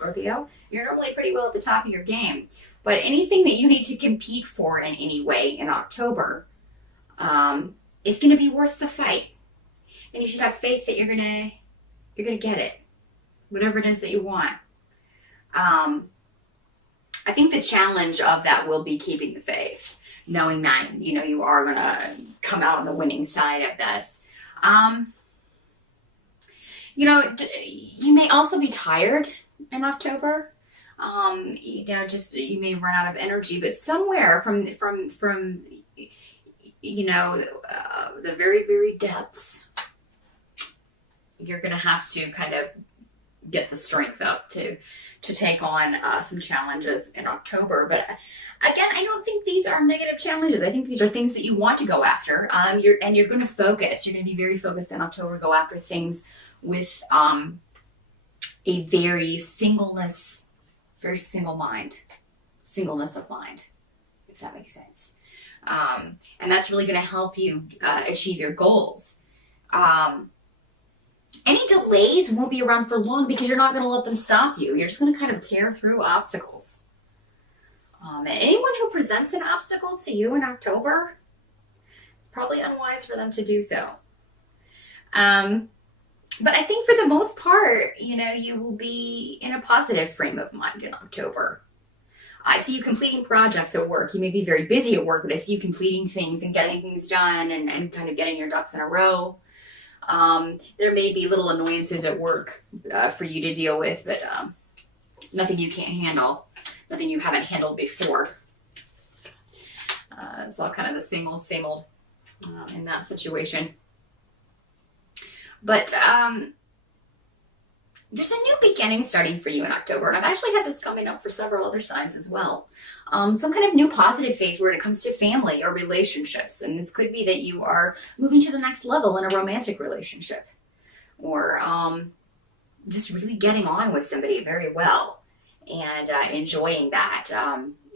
Scorpio. You're normally pretty well at the top of your game. But anything that you need to compete for in any way in October is going to be worth the fight. And you should have faith that you're gonna get it, whatever it is that you want. I think the challenge of that will be keeping the faith, knowing that, you know, you are gonna come out on the winning side of this. You know, you may also be tired in October. You know, just you may run out of energy, but somewhere from you know, the very, very depths, you're going to have to kind of get the strength up to take on some challenges in October. But again, I don't think these are negative challenges. I think these are things that you want to go after. You're going to focus. You're going to be very focused in October. Go after things with a very single mind, singleness of mind, if that makes sense. And that's really going to help you achieve your goals. Any delays won't be around for long because you're not going to let them stop you. You're just going to kind of tear through obstacles. Anyone who presents an obstacle to you in October, it's probably unwise for them to do so. But I think for the most part, you know, you will be in a positive frame of mind in October. I see you completing projects at work. You may be very busy at work, but I see you completing things and getting things done and kind of getting your ducks in a row. There may be little annoyances at work for you to deal with, but nothing you can't handle, nothing you haven't handled before. It's all kind of the same old in that situation. But there's a new beginning starting for you in October, and I've actually had this coming up for several other signs as well. Some kind of new positive phase where it comes to family or relationships, and this could be that you are moving to the next level in a romantic relationship, or just really getting on with somebody very well and enjoying that.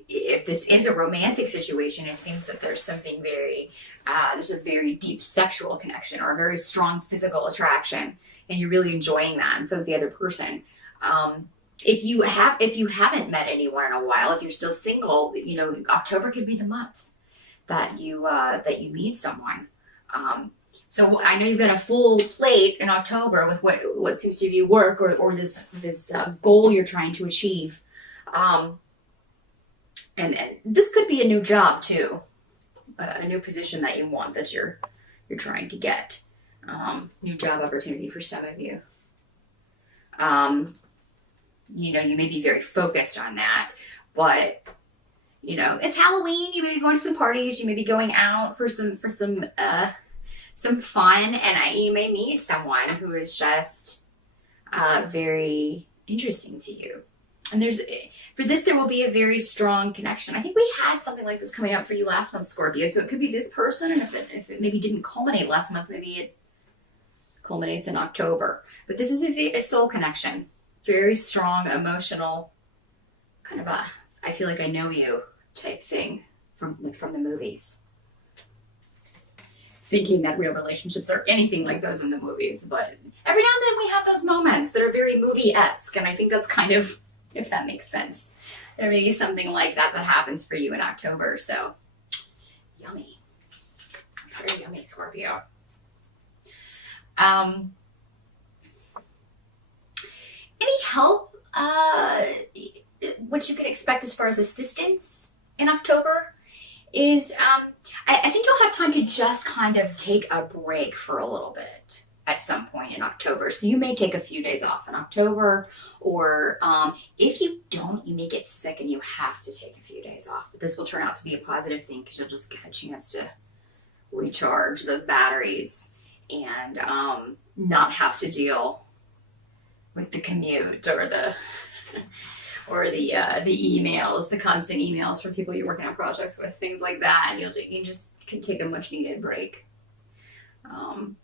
If this is a romantic situation, it seems that there's something there's a very deep sexual connection or a very strong physical attraction, and you're really enjoying that, and so is the other person. If you haven't met anyone in a while, if you're still single, you know, October could be the month that you meet someone. So I know you've got a full plate in October with what seems to be work or this goal you're trying to achieve. And this could be a new job too, a new position that you want, that you're trying to get. New job opportunity for some of you. You know, you may be very focused on that, but you know, it's Halloween. You may be going to some parties. You may be going out for some fun, and you may meet someone who is just very interesting to you. And there will be a very strong connection. I think we had something like this coming up for you last month, Scorpio. So it could be this person, and if it maybe didn't culminate last month, maybe it culminates in October. But this is a soul connection, very strong, emotional, kind of a I feel like I know you type thing from the movies. Thinking that real relationships are anything like those in the movies, but every now and then we have those moments that are very movie-esque, and I think that's kind of, if that makes sense, there may be something like that happens for you in October. So yummy. It's very yummy, Scorpio. Any help what you can expect as far as assistance in October is I think you'll have time to just kind of take a break for a little bit at some point in October. So you may take a few days off in October, or if you don't, you may get sick and you have to take a few days off. But this will turn out to be a positive thing because you'll just get a chance to recharge those batteries and not have to deal with the commute or the emails, the constant emails from people you're working on projects with, things like that. You just can take a much needed break. And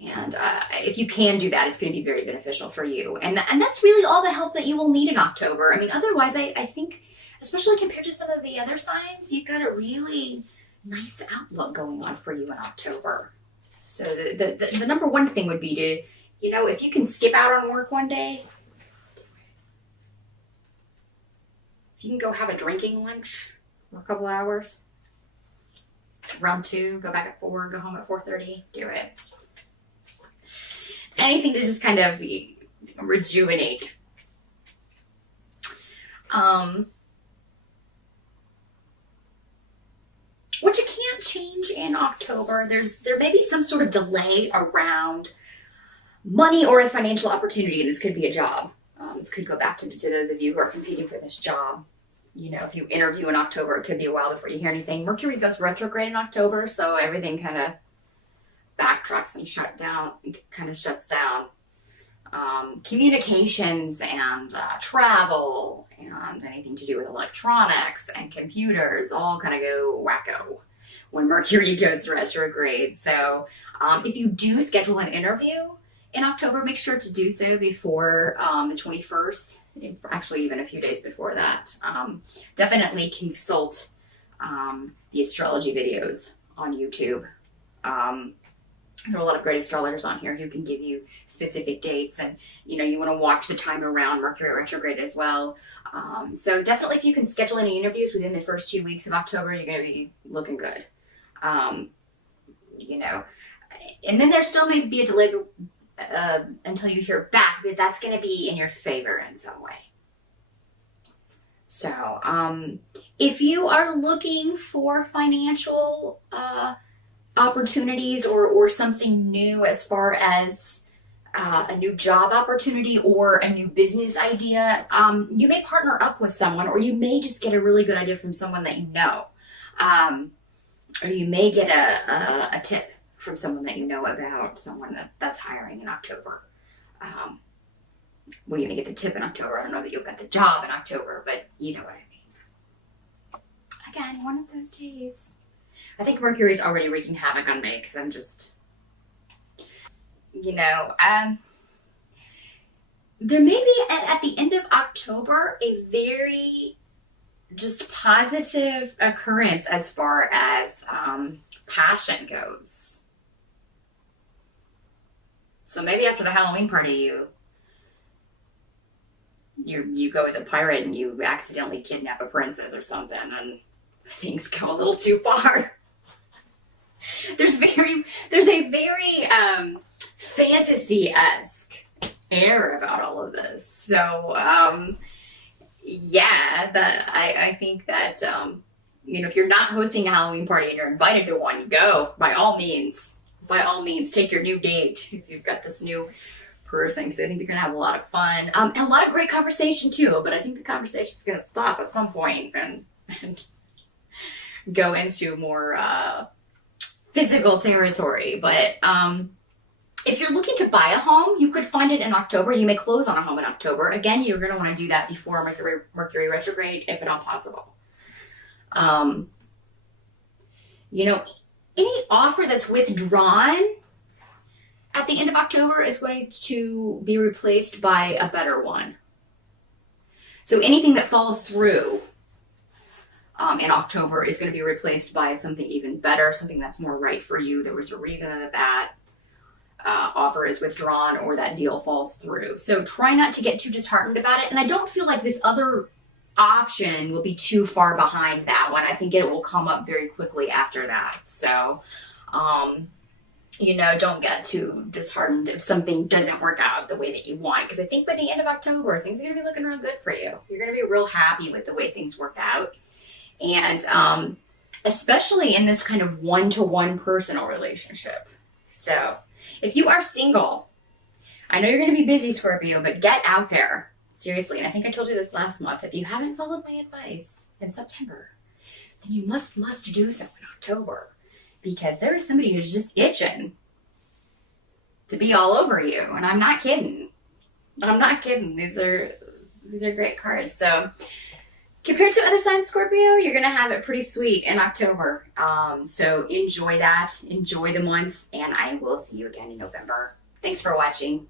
if you can do that, it's going to be very beneficial for you. And that's really all the help that you will need in October. I mean, otherwise, I think, especially compared to some of the other signs, you've got a really nice outlook going on for you in October. So the number one thing would be to, if you can skip out on work one day, If you can go have a drinking lunch for a couple hours, around 2, go back at 4, go home at 4:30, do it. Anything to just kind of rejuvenate. What you can't change in October, there may be some sort of delay around money or a financial opportunity. This could be a job. This could go back to those of you who are competing for this job. You know, if you interview in October, it could be a while before you hear anything. Mercury goes retrograde in October, so everything kind of backtracks and shuts down. Communications and travel and anything to do with electronics and computers all kind of go wacko when Mercury goes retrograde. So if you do schedule an interview in October, make sure to do so before the 21st, actually even a few days before that. Definitely consult the astrology videos on YouTube. There are a lot of great astrologers on here who can give you specific dates, and you want to watch the time around Mercury retrograde as well. So definitely, if you can schedule any interviews within the first 2 weeks of October, you're going to be looking good. And then there still may be a delay until you hear back, but that's going to be in your favor in some way. So if you are looking for financial opportunities or something new as far as a new job opportunity or a new business idea, you may partner up with someone, or you may just get a really good idea from someone that you know, or you may get a tip from someone that you know about someone that's hiring in October. Well, you're gonna get the tip in October. I don't know that you'll get the job in October, but you know what I mean. Again, one of those days. I think Mercury's already wreaking havoc on me because I'm just, there may be at the end of October a very just positive occurrence as far as passion goes. So maybe after the Halloween party, you go as a pirate and you accidentally kidnap a princess or something, and things go a little too far. There's a very fantasy-esque air about all of this. So I think that if you're not hosting a Halloween party and you're invited to one, go. By all means, take your new date if you've got this new person, because I think you're gonna have a lot of fun and a lot of great conversation too. But I think the conversation is gonna stop at some point and go into more physical territory. But if you're looking to buy a home, you could find it in October. You may close on a home in October. Again, you're going to want to do that before Mercury retrograde, if at all possible. Any offer that's withdrawn at the end of October is going to be replaced by a better one. So anything that falls through in October is going to be replaced by something even better, something that's more right for you. There was a reason that offer is withdrawn or that deal falls through. So try not to get too disheartened about it. And I don't feel like this other option will be too far behind that one. I think it will come up very quickly after that. So, don't get too disheartened if something doesn't work out the way that you want. Because I think by the end of October, things are going to be looking real good for you. You're going to be real happy with the way things work out. And especially in this kind of one-to-one personal relationship. So if you are single, I know you're going to be busy, Scorpio, but get out there. Seriously, and I think I told you this last month. If you haven't followed my advice in September, then you must do so in October. Because there is somebody who's just itching to be all over you. And I'm not kidding. These are great cards. So compared to other signs, Scorpio, you're going to have it pretty sweet in October. So enjoy that. Enjoy the month. And I will see you again in November. Thanks for watching.